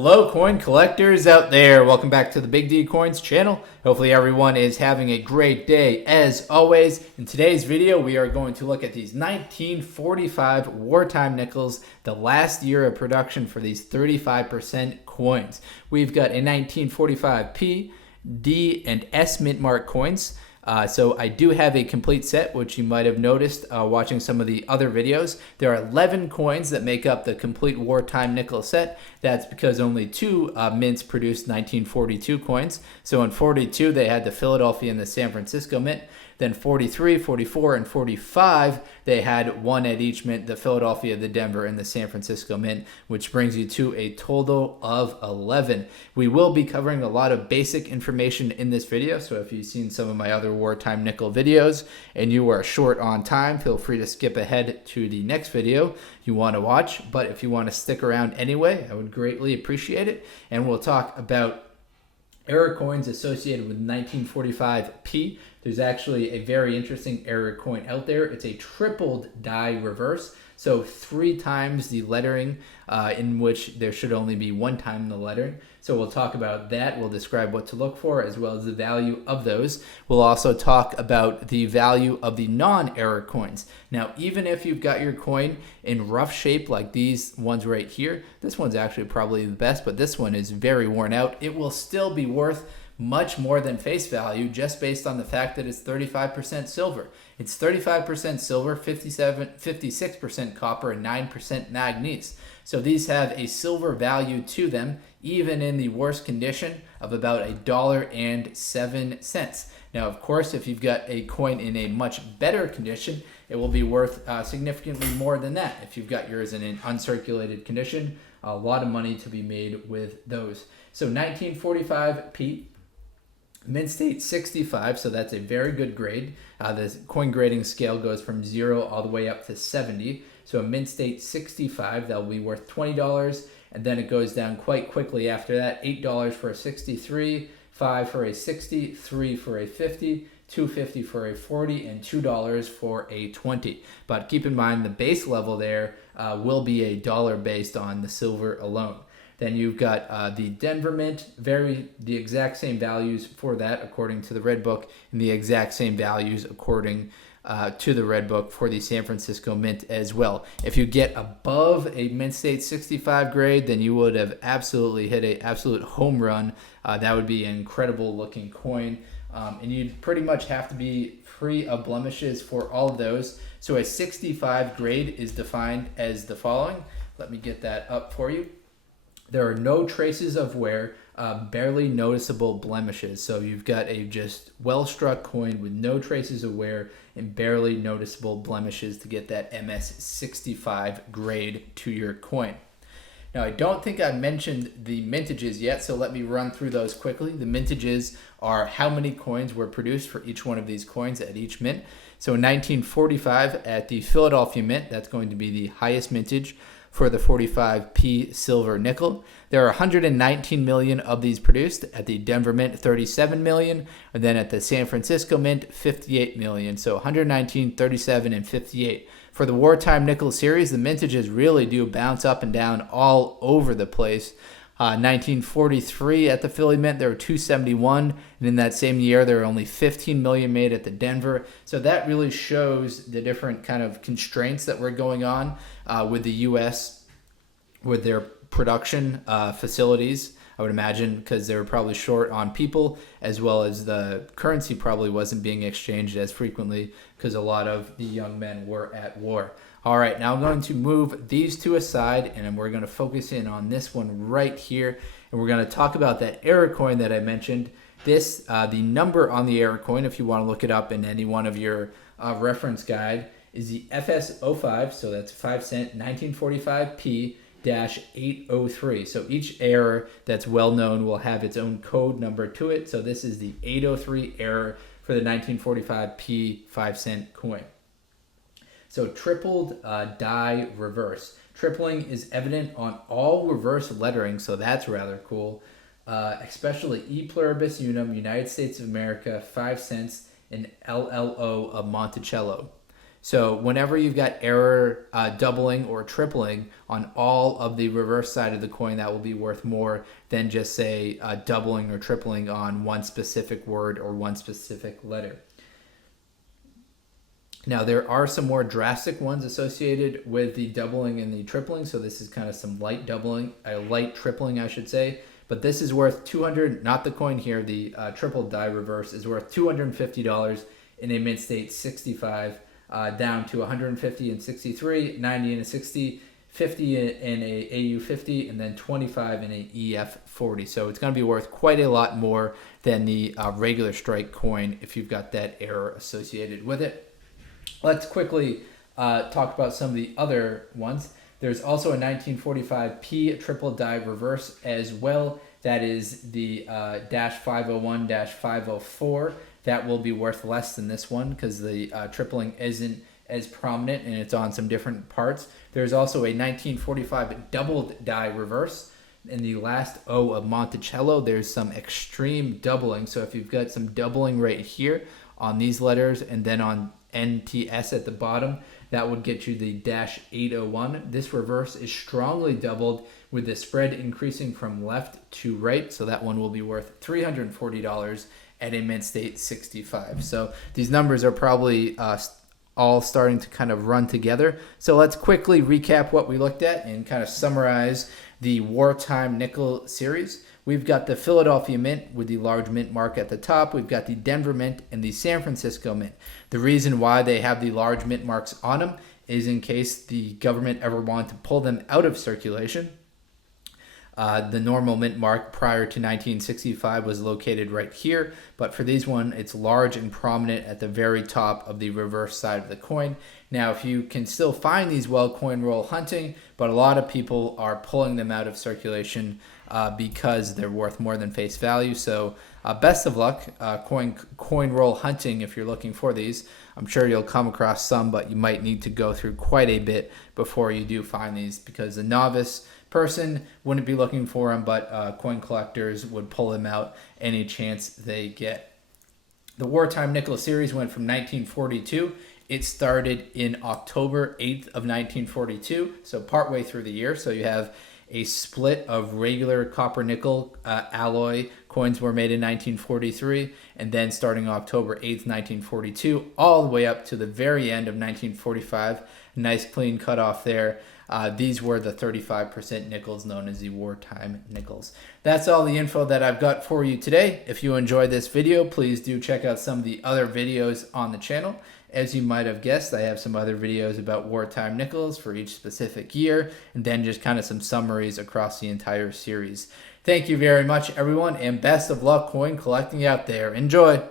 Hello coin collectors out there, welcome back to the Big D Coins channel. Hopefully everyone is having a great day as always. In today's video we are going to look at these 1945 wartime nickels, the last year of production for these 35% coins. We've got a 1945 P, D, and S mint mark coins. So I do have a complete set, which you might have noticed watching some of the other videos. There are 11 coins that make up the complete wartime nickel set. That's because only two mints produced 1942 coins. So in 42, they had the Philadelphia and the San Francisco mint. Then 43, 44, and 45, they had one at each mint, the Philadelphia, the Denver, and the San Francisco mint, which brings you to a total of 11. We will be covering a lot of basic information in this video, so if you've seen some of my other wartime nickel videos and you are short on time, feel free to skip ahead to the next video you want to watch. But if you want to stick around anyway, I would greatly appreciate it. And we'll talk about error coins associated with 1945 P. There's actually a very interesting error coin out there. It's a tripled die reverse, so 3 times the lettering, in which there should only be 1 time the lettering. So we'll talk about that. We'll describe what to look for as well as the value of those. We'll also talk about the value of the non-error coins. Now, even if you've got your coin in rough shape like these ones right here, this one's actually probably the best, but this one is very worn out. It will still be worth much more than face value just based on the fact that it's 35% silver. It's 35% silver, 56% copper, and 9% manganese. So these have a silver value to them, even in the worst condition of about $1.07. Now, of course, if you've got a coin in a much better condition, it will be worth significantly more than that. If you've got yours in an uncirculated condition, a lot of money to be made with those. So 1945 P. Mint state 65, so that's a very good grade. The coin grading scale goes from 0 all the way up to 70. So a mint state 65, that'll be worth $20. And then it goes down quite quickly after that. $8 for a 63, $5 for a 60, $3 for a 50, $2.50 for a 40, and $2 for a 20. But keep in mind the base level there will be a dollar based on the silver alone. Then you've got the Denver Mint, the exact same values for that according to the Red Book, and the exact same values according to the Red Book for the San Francisco Mint as well. If you get above a Mint State 65 grade, then you would have absolutely hit an absolute home run. That would be an incredible looking coin. And you'd pretty much have to be free of blemishes for all of those. So a 65 grade is defined as the following. Let me get that up for you. There are no traces of wear, barely noticeable blemishes. So you've got a just well-struck coin with no traces of wear and barely noticeable blemishes to get that MS65 grade to your coin. Now, I don't think I mentioned the mintages yet, so let me run through those quickly. The mintages are how many coins were produced for each one of these coins at each mint. So in 1945 at the Philadelphia Mint, that's going to be the highest mintage for the 45P silver nickel. There are 119 million of these produced. At the Denver Mint, 37 million. And then at the San Francisco Mint, 58 million. So 119, 37, and 58. For the wartime nickel series, the mintages really do bounce up and down all over the place. 1943 at the Philly Mint, there were 271, and in that same year there were only 15 million made at the Denver. So that really shows the different kind of constraints that were going on with the U.S. with their production facilities, I would imagine, because they were probably short on people, as well as the currency probably wasn't being exchanged as frequently because a lot of the young men were at war. All right, now I'm going to move these two aside, and we're going to focus in on this one right here, and we're going to talk about that error coin that I mentioned. This, the number on the error coin, if you want to look it up in any one of your reference guide, is the FS05, so that's 5 cent, 1945P-803. So each error that's well known will have its own code number to it. So this is the 803 error for the 1945P 5 cent coin. So tripled die reverse. Tripling is evident on all reverse lettering, so that's rather cool. Especially E pluribus unum, United States of America, 5 cents, and LLO of Monticello. So whenever you've got error doubling or tripling on all of the reverse side of the coin, that will be worth more than just say doubling or tripling on one specific word or one specific letter. Now, there are some more drastic ones associated with the doubling and the tripling. So this is kind of some light doubling, light tripling, I should say. But this is worth 200, not the coin here, the triple die reverse is worth $250 in a mint state 65, down to 150 and 63, 90 and a 60, 50 in a AU 50, and then 25 in a EF 40. So it's going to be worth quite a lot more than the regular strike coin if you've got that error associated with it. Let's quickly talk about some of the other ones. There's also a 1945 P triple die reverse as well. That is the -501-504. That will be worth less than this one because the tripling isn't as prominent and it's on some different parts. There's also a 1945 doubled die reverse. In the last O of Monticello, there's some extreme doubling. So if you've got some doubling right here on these letters and then on NTS at the bottom, that would get you the -801. This reverse is strongly doubled with the spread increasing from left to right. So that one will be worth $340 at a mint state 65. So these numbers are probably all starting to kind of run together. So let's quickly recap what we looked at and kind of summarize the Wartime nickel series. We've got the Philadelphia Mint with the large mint mark at the top. We've got the Denver Mint and the San Francisco Mint. The reason why they have the large mint marks on them is in case the government ever wanted to pull them out of circulation. The normal mint mark prior to 1965 was located right here, but for these one, it's large and prominent at the very top of the reverse side of the coin. Now, if you can still find these while coin roll hunting, but a lot of people are pulling them out of circulation because they're worth more than face value. So best of luck coin roll hunting if you're looking for these. I'm sure you'll come across some, but you might need to go through quite a bit before you do find these because the novice person wouldn't be looking for them, but coin collectors would pull them out any chance they get. The Wartime Nickel series went from 1942. It started in October 8th of 1942, so partway through the year. So you have a split of regular copper nickel alloy coins were made in 1943, and then starting October 8th, 1942, all the way up to the very end of 1945. Nice clean cutoff there. These were the 35% nickels known as the Wartime nickels. That's all the info that I've got for you today. If you enjoyed this video, please do check out some of the other videos on the channel. As you might have guessed, I have some other videos about wartime nickels for each specific year, and then just kind of some summaries across the entire series. Thank you very much, everyone, and best of luck coin collecting out there. Enjoy!